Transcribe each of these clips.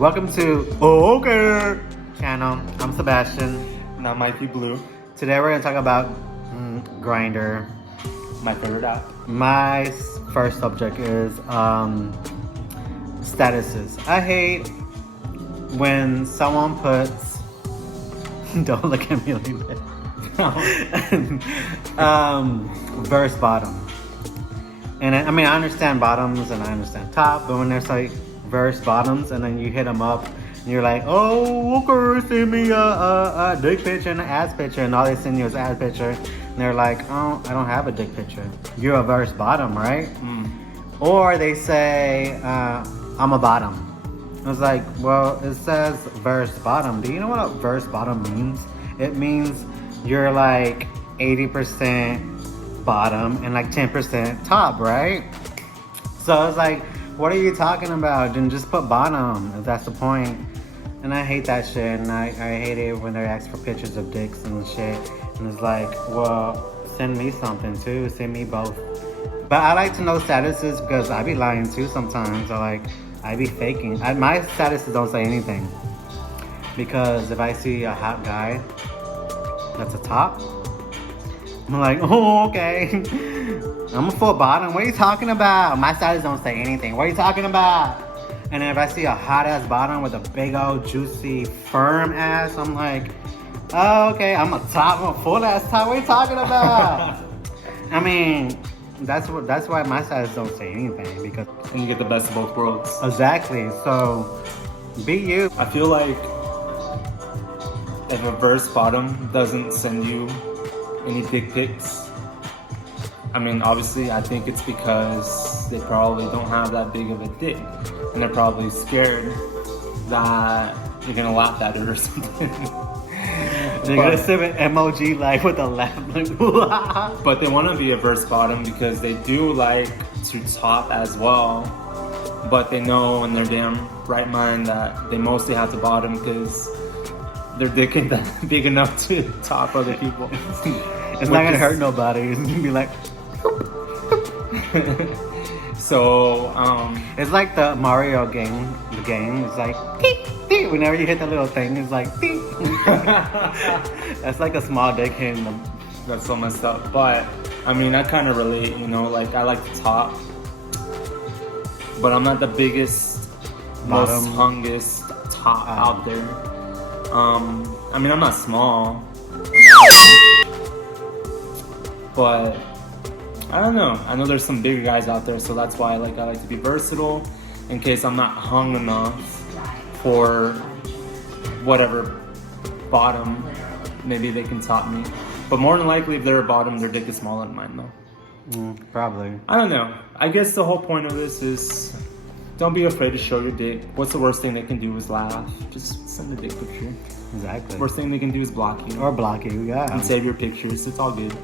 Welcome to Okay channel. I'm Sebastian. Not Mikey Blue. Today we're gonna talk about Grindr. My favorite app. My first subject is statuses. I hate when someone puts. Don't look at me like that. Verse bottom. And I mean, I understand bottoms and I understand top, but when there's like verse bottoms and then you hit them up and you're like, oh, okay, send me a dick picture and an ass picture, and all they send you is ass picture, and they're like, oh, I don't have a dick picture. You're a verse bottom, right? Or they say, I'm a bottom. I was like, well, it says verse bottom. Do you know what a verse bottom means? It means you're like 80% bottom and like 10% top, right? So I was like, what are you talking about? Then just put bottom if that's the point. And I hate that shit, and I hate it when they ask for pictures of dicks and shit. And it's like, well, send me something too. Send me both. But I like to know statuses because I be lying too sometimes. I be faking. My statuses don't say anything. Because if I see a hot guy that's a top, I'm like, oh, okay. I'm a full bottom. What are you talking about? My status don't say anything. What are you talking about? And then if I see a hot ass bottom with a big old juicy firm ass, I'm like, oh, okay. I'm a top. I'm a full ass top. What are you talking about? I mean, that's why my status don't say anything, because And you get the best of both worlds. exactly. So be you. I feel like if a verse bottom doesn't send you any dick pics, I mean, obviously, I think it's because they probably don't have that big of a dick, and they're probably scared that you're gonna laugh at it or something. They're gonna send an emoji like with a laugh, like, But they want to be a verse bottom because they do like to top as well. But they know in their damn right mind that they mostly have to bottom because their dick ain't that big enough to top other people. it's not gonna hurt nobody. It's gonna be like. So, It's like the Mario game. The game is like, beep, beep. Whenever you hit the little thing, it's like, beep. That's like a small dick hitting them. that's so messed up. But, I mean, I kind of relate, you know, like I like to top. But I'm not the biggest, most hungest top out there. I mean, I'm not small. But I don't know. I know there's some bigger guys out there, so that's why I like to be versatile in case I'm not hung enough for whatever bottom. Maybe they can top me. But more than likely, if they're a bottom, their dick is smaller than mine, though. Probably. I don't know. I guess the whole point of this is don't be afraid to show your dick. What's the worst thing they can do is laugh. Just send a dick picture. Exactly. Worst thing they can do is block you. Or block you, yeah. And save your pictures. It's all good.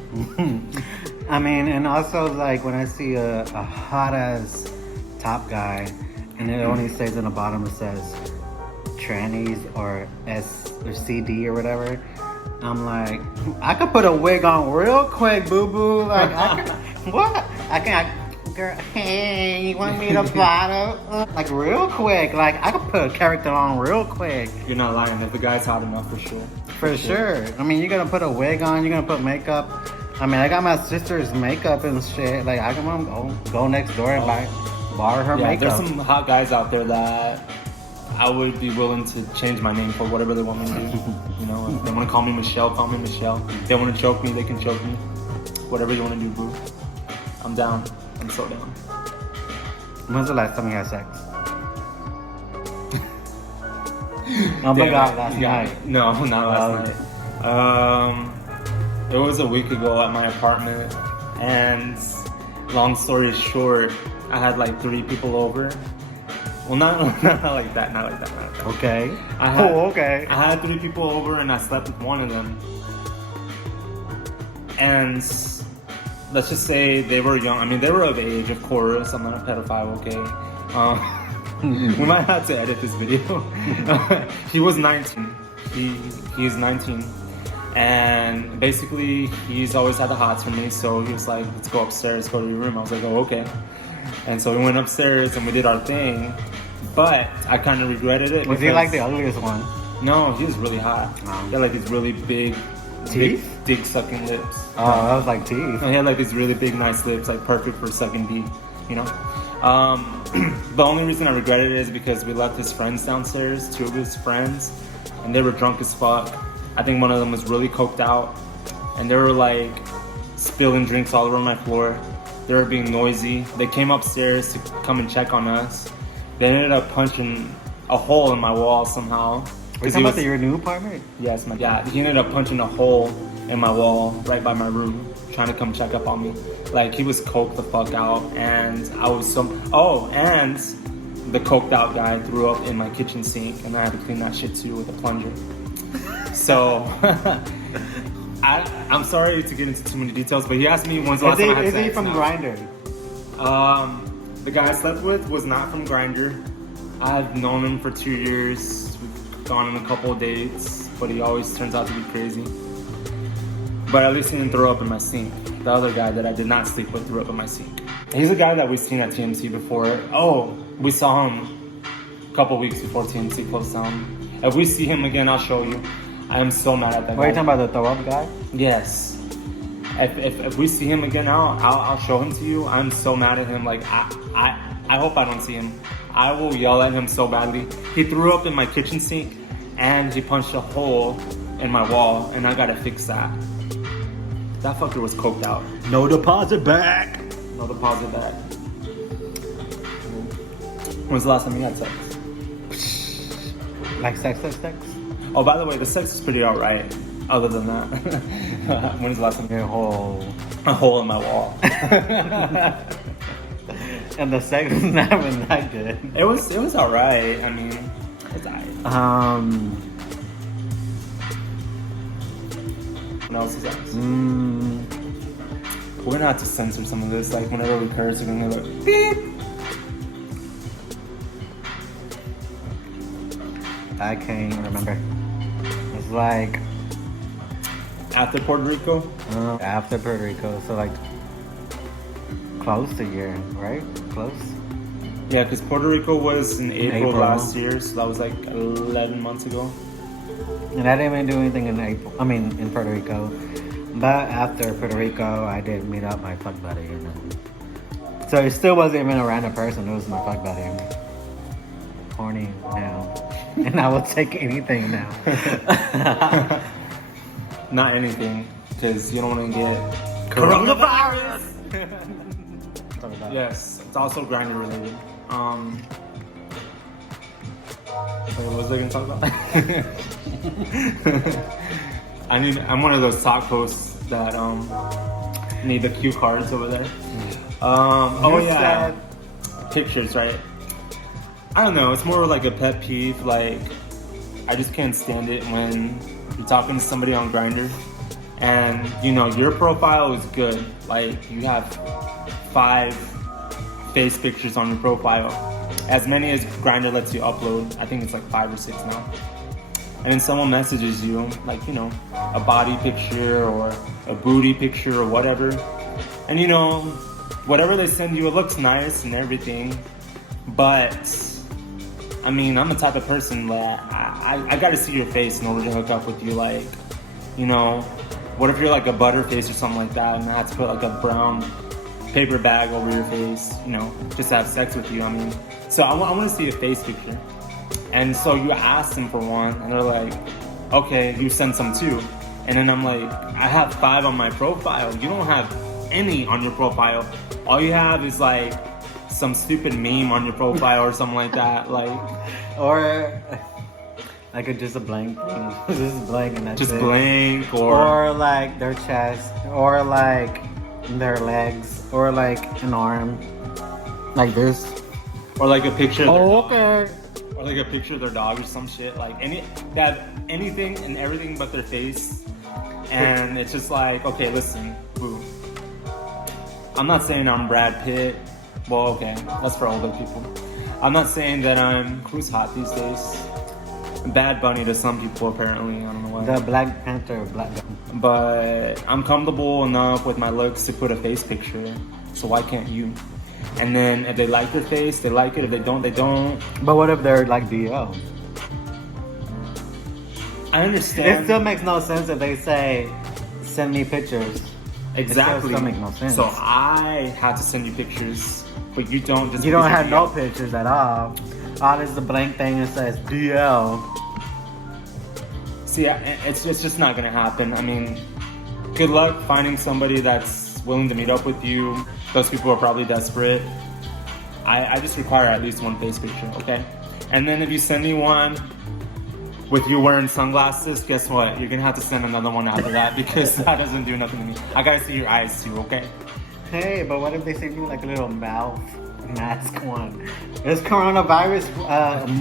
I mean, and also like when I see a hot ass top guy, and it only says in the bottom, it says trannies or S or CD or whatever. I'm like, I could put a wig on real quick, boo boo. Like, what? Girl, hey, you want me to bottom? Like real quick. Like I could put a character on real quick. You're not lying. If the guy's hot enough, for sure. For sure. I mean, you're gonna put a wig on. You're gonna put makeup. I mean, I got my sister's makeup and shit. Like, I can go next door and borrow her makeup. There's some hot guys out there that I would be willing to change my name for whatever they want me to do. You know, if they want to call me Michelle, call me Michelle. If they want to choke me, they can choke me. Whatever you want to do, boo. I'm down. I'm so down. When's the last time you had sex? Oh my god, last night. No, not last night. It was a week ago at my apartment, and long story short, I had like 3 people over. Well, not like that, not like that. Okay. Okay. I had 3 people over, and I slept with one of them. And let's just say they were young. I mean, they were of age, of course. I'm not a pedophile, okay? We might have to edit this video. He was 19. He's 19. And basically, he's always had the hots for me. So he was like, let's go upstairs, go to your room. I was like, oh, okay. And so we went upstairs and we did our thing. But I kind of regretted it. Was he like the ugliest one? No, he was really hot. He had like these really big Teeth? dick sucking lips. Oh, that was like teeth. And he had like these really big, nice lips, like perfect for sucking D, you know? The only reason I regretted it is because we left his friends downstairs, 2 of his friends, and they were drunk as fuck. I think one of them was really coked out, and they were like spilling drinks all over my floor. They were being noisy. They came upstairs to come and check on us. They ended up punching a hole in my wall somehow. Are you talking about your new apartment? Yes, he ended up punching a hole in my wall right by my room, trying to come check up on me. Like, he was coked the fuck out, and I was and the coked out guy threw up in my kitchen sink, and I had to clean that shit too with a plunger. So, I'm sorry to get into too many details, but he asked me when's the last time I had sex. Is he from Grindr? The guy I slept with was not from Grindr. I've known him for 2 years. We've gone on a couple of dates, but he always turns out to be crazy. But at least he didn't throw up in my sink. The other guy that I did not sleep with threw up in my sink. He's a guy that we've seen at TMC before. Oh, we saw him a couple weeks before TMC closed down. If we see him again, I'll show you. I am so mad at that guy. Are you talking about the throw up guy? Yes. If we see him again, I'll show him to you. I'm so mad at him. Like, I hope I don't see him. I will yell at him so badly. He threw up in my kitchen sink, and he punched a hole in my wall, and I gotta fix that. That fucker was coked out. No deposit back. No deposit back. When's the last time you had sex? Like sex? Oh, by the way, the sex is pretty alright. Other than that, when's the last time you had a hole in my wall? And the sex was not even that good. It was alright. I mean, it's alright. What else is that? We're gonna have to censor some of this. Like, whenever we curse, we're gonna go beep. I can't remember. It's like after Puerto Rico. After Puerto Rico, so like close to a year, right? Close. Yeah, because Puerto Rico was in April last year, so that was like 11 months ago. And I didn't even do anything in Puerto Rico. But after Puerto Rico, I did meet up my fuck buddy. So it still wasn't even a random person, it was my fuck buddy. Horny now. And I will take anything now. Not anything, because you don't want to get coronavirus! Yes, it's also Grindr related. Wait, what was I gonna talk about? I'm one of those talk hosts that need the cue cards over there. Pictures, right? I don't know, it's more like a pet peeve. Like, I just can't stand it when you're talking to somebody on Grindr and your profile is good. Like, you have 5 face pictures on your profile, as many as Grindr lets you upload. I think it's like 5 or 6 now. And then someone messages you, like, a body picture or a booty picture or whatever. And whatever they send you, it looks nice and everything. But, I mean, I'm the type of person that I gotta see your face in order to hook up with you. Like, what if you're like a butterface or something like that, and I have to put like a brown paper bag over your face, just to have sex with you. I mean, so I want to see a face picture. And so you ask them for one, and they're like, okay, you send some too. And then I'm like, I have 5 on my profile. You don't have any on your profile. All you have is like some stupid meme on your profile or something like that. Like, or like just a blank thing. Just blank and that's just it. Blank or like their chest, or like their legs, or like an arm, like this, or like a picture of their dog. Okay. Or like a picture of their dog or some shit. Like anything and everything but their face. And it's just like, okay, listen, boo. I'm not saying I'm Brad Pitt. Well, okay, that's for older people. I'm not saying that who's hot these days? Bad Bunny to some people, apparently. I don't know why. The Black Panther, But I'm comfortable enough with my looks to put a face picture. So why can't you? And then if they like your face, they like it. If they don't, they don't. But what if they're like DL? I understand. It still makes no sense if they say, send me pictures. Exactly. It still make no sense. So I had to send you pictures, but you don't. Just You don't because have you're no pictures at all. All is the blank thing that says DL. See, it's just not gonna happen. I mean, good luck finding somebody that's willing to meet up with you. Those people are probably desperate. I just require at least one face picture, okay? And then if you send me one with you wearing sunglasses, guess what? You're gonna have to send another one after that because that doesn't do nothing to me. I gotta see your eyes too, okay? Hey, but what if they send you like a little mouth mask one? It's coronavirus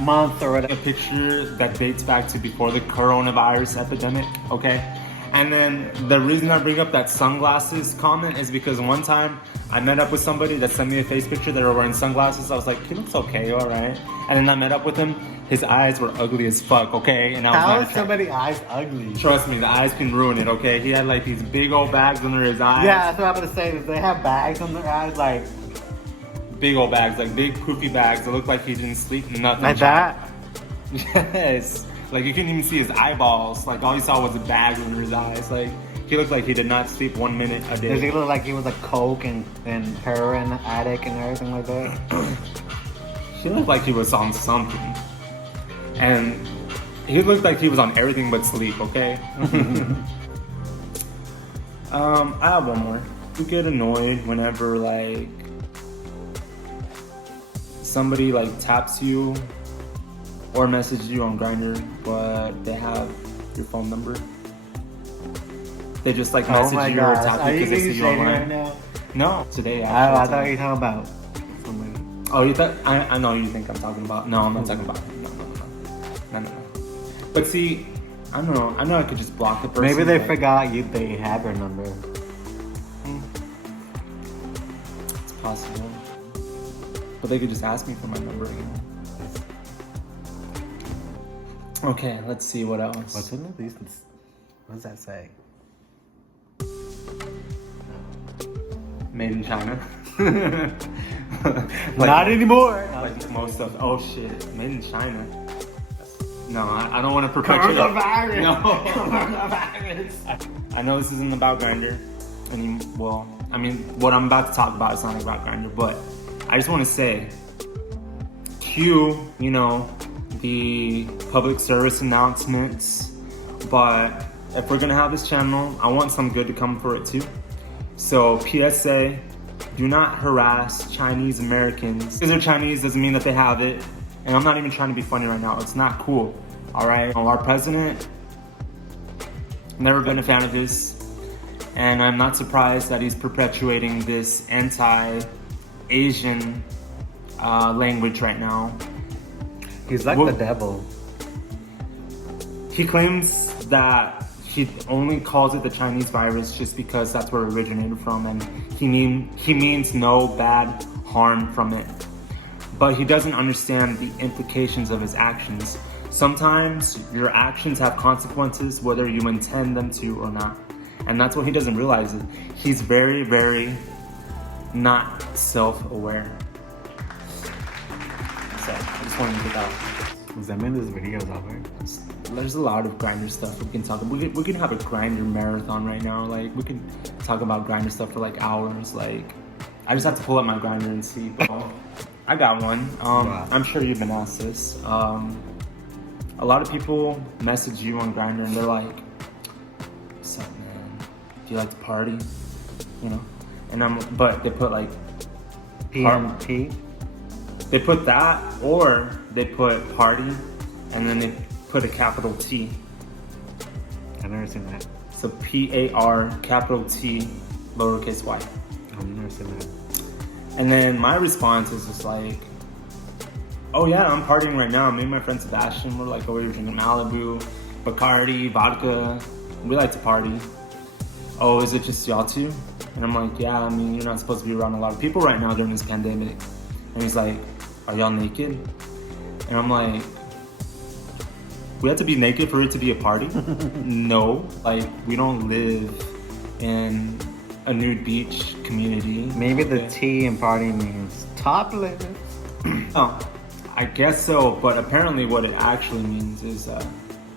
month or whatever. A picture that dates back to before the coronavirus epidemic, okay? And then the reason I bring up that sunglasses comment is because one time I met up with somebody that sent me a face picture that were wearing sunglasses. I was like, he looks okay, all right. And then I met up with him. His eyes were ugly as fuck, okay? And I was How like, is somebody's eyes ugly? trust me, the eyes can ruin it, okay? He had like these big old bags under his eyes. Yeah, that's what I'm gonna say. They have bags on their eyes, like Big old bags, like big poofy bags that look like he didn't sleep nothing. like that. Yes. Like you couldn't even see his eyeballs. Like all you saw was a bag under his eyes. Like he looked like he did not sleep 1 minute a day. Does he look like he was a coke and heroin addict and everything like that? He looked like he was on something. And he looked like he was on everything but sleep, okay? I have one more. You get annoyed whenever like somebody like taps you or messages you on Grindr, but they have your phone number. They just like message you or tap you because they see you online. Right now? No, today I actually. thought you were talking about somebody. Oh, you thought I know you think I'm talking about. No, I'm not talking about. No. But see, I know I could just block the person. Maybe they but forgot they have your number. It's possible. But they could just ask me for my number again. Okay, let's see what else. What's in it? What does that say? Made in China. Not anymore. Like most of. Oh shit, made in China. No, I don't want to perpetuate. Coronavirus. No. Coronavirus. I know this isn't about Grindr. Well, I mean, what I'm about to talk about is not about Grindr, but I just want to say, cue, the public service announcements. But if we're gonna have this channel, I want some good to come for it too. So PSA, do not harass Chinese Americans. Because they're Chinese doesn't mean that they have it. And I'm not even trying to be funny right now. It's not cool, all right? Our president, never been a fan of his. And I'm not surprised that he's perpetuating this anti-Asian language right now. He's like the devil. He claims that he only calls it the Chinese virus just because that's where it originated from, and he means no bad harm from it. But he doesn't understand the implications of his actions. Sometimes your actions have consequences whether you intend them to or not. And that's what he doesn't realize. He's very, very not self-aware. So I just wanted to get that. Does that mean this video is over? There's a lot of Grindr stuff we can talk about. We can have a Grindr marathon right now. Like we can talk about Grindr stuff for like hours. Like I just have to pull up my Grindr and see. I got one. Wow. I'm sure you've been asked this. A lot of people message you on Grindr and they're like, "What's up, man? Do you like to party?" But they put like PMP. They put that, or they put party, and then they put a capital T. I've never seen that. So PAR capital T lowercase y. I've never seen that. And then my response is just like, oh yeah, I'm partying right now. Me and my friend Sebastian, we're like over here drinking Malibu, Bacardi, vodka. We like to party. Oh, is it just y'all two? And I'm like, yeah, I mean, you're not supposed to be around a lot of people right now during this pandemic. And he's like, are y'all naked? And I'm like, we have to be naked for it to be a party? No, like we don't live in a nude beach community. Maybe the T in party means topless. Oh, I guess so, but apparently what it actually means is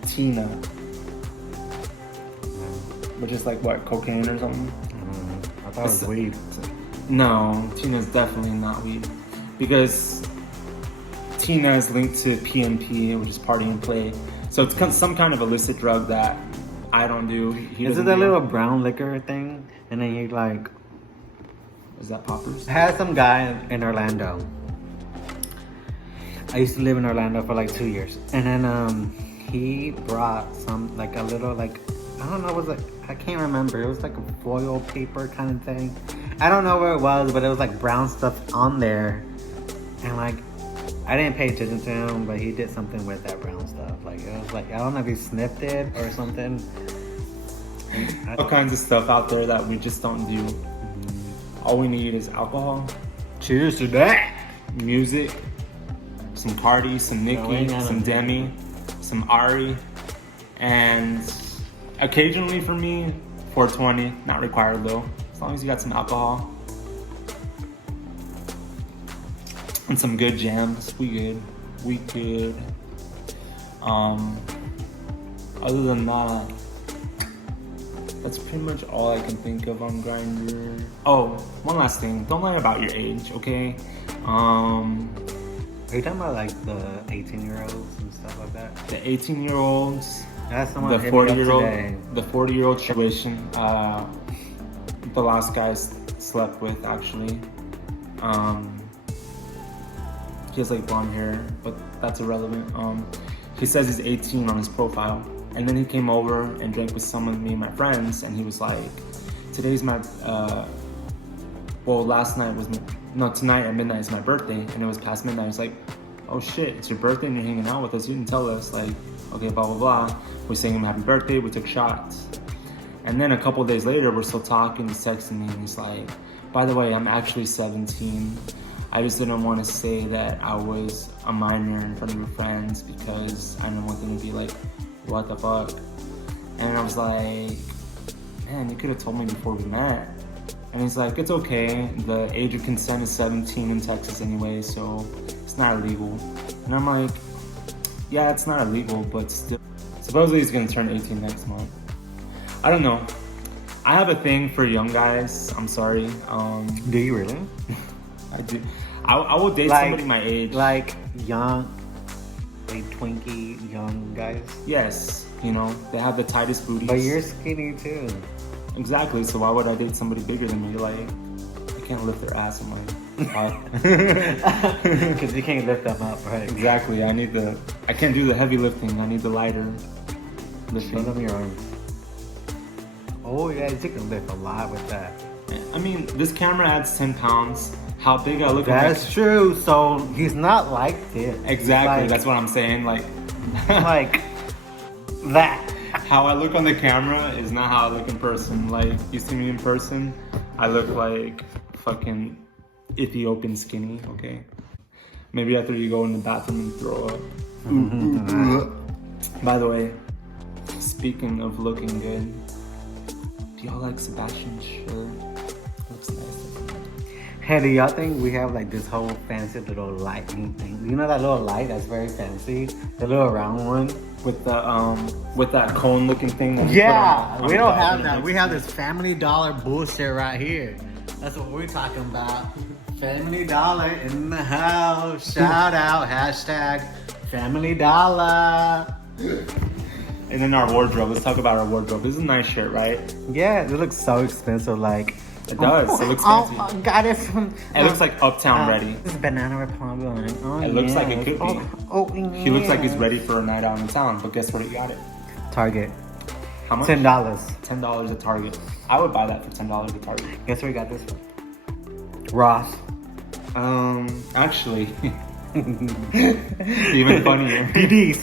Tina. Which is like what, cocaine or something? I thought it was weed. No, Tina's definitely not weed. Because Tina is linked to PNP, which is party and play. So it's some kind of illicit drug that I don't do. Is it that little brown liquor thing? And then you like... Is that poppers? I had some guy in Orlando. I used to live in Orlando for like 2 years. And then he brought some, like a little, like, I don't know, it was like, I can't remember. It was like a foil paper kind of thing. I don't know where it was, but it was like brown stuff on there. And like, I didn't pay attention to him, but he did something with that brown stuff. Like, it was like, I don't know if he sniffed it or something. All kinds of stuff out there that we just don't do. All we need is alcohol. Cheers to that. Music. Some Cardi, some Nicki, some Demi, some Ari. And occasionally for me, 420. Not required though. As long as you got some alcohol. And some good jams. We good. We good. Other than that, that's pretty much all I can think of on Grindr. Oh, one last thing. Don't lie about your age, okay? Are you talking about like the 18-year-olds and stuff like that? The 18-year-olds. That's someone The hit me up today. 40-year-old situation. The last guy slept with actually. He has like blonde hair, but that's irrelevant. He says he's 18 on his profile. And then he came over and drank with some of me and my friends, and he was like, today's my, tonight at midnight is my birthday, and it was past midnight. He's like, oh shit, it's your birthday and you're hanging out with us, you didn't tell us, like, okay, blah, blah, blah. We sang him happy birthday, we took shots. And then a couple days later, we're still talking, he's texting me, and he's like, by the way, I'm actually 17. I just didn't want to say that I was a minor in front of your friends because I didn't want them to be like, what the fuck? And I was like, man, you could have told me before we met. And he's like, it's okay. The age of consent is 17 in Texas anyway, so it's not illegal. And I'm like, yeah, it's not illegal, but still. Supposedly he's gonna turn 18 next month. I don't know. I have a thing for young guys. I'm sorry. Do you really? I do. I will date somebody my age. Like young, like twinkie young guys? Yes. You know, they have the tightest booties. But you're skinny too. Exactly. So why would I date somebody bigger than me? Like, I can't lift their ass in my because you can't lift them up, right? Exactly. I can't do the heavy lifting. I need the lighter lifting. Show them your arms. Oh yeah, you can lift a lot with that. I mean, this camera adds 10 pounds. How big I look. That's true. So he's not like this. Exactly. Like, that's what I'm saying. Like, like that. How I look on the camera is not how I look in person. Like, you see me in person, I look like fucking Ethiopian skinny. Okay. Maybe after you go in the bathroom and throw up. By the way, speaking of looking good, do y'all like Sebastian's shirt? Looks nice. Hey, do y'all think we have like this whole fancy little lighting thing? You know that little light that's very fancy? The little round one? With that cone looking thing that yeah, we don't have that. We have this Family Dollar bullshit right here. That's what we're talking about. Family Dollar in the house. Shout out, hashtag Family Dollar. And then our wardrobe. Let's talk about our wardrobe. This is a nice shirt, right? Yeah, it looks so expensive. Like, it does. It looks fancy. Oh, got it from. It looks like Uptown ready. This is Banana Republic. Oh, it looks like it could be. Yeah. He looks like he's ready for a night out in town. But guess where he got it? Target. How much? $10. $10 at Target. I would buy that for $10 at Target. Guess where we got this from? Ross. Actually, even funnier. DD's.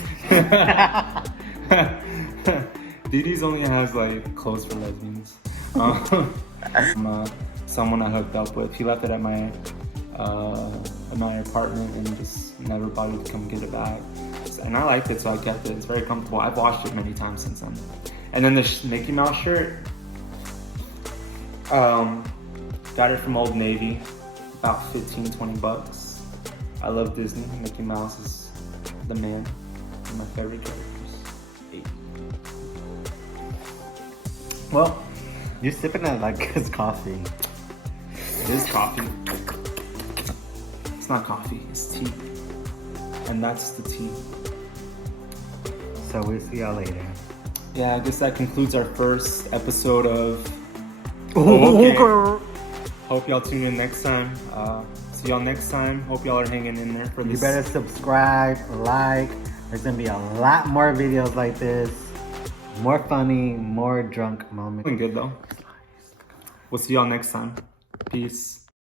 DD's only has like clothes for lesbians. Someone I hooked up with, he left it at my apartment and just never bothered to come get it back. And I liked it, so I kept it. It's very comfortable. I've washed it many times since then. And then the Mickey Mouse shirt, Got it from Old Navy, about 15, 20 bucks. I love Disney. Mickey Mouse is the man. One of my favorite characters. Well, you're sipping it like it's coffee. It is coffee. It's not coffee, it's tea. And that's the tea. So we'll see y'all later. Yeah, I guess that concludes our first episode of Okay. Hope y'all tune in next time. See y'all next time. Hope y'all are hanging in there for this. You better subscribe, like. There's gonna be a lot more videos like this. More funny, more drunk moments. Doing good though. We'll see y'all next time. Peace.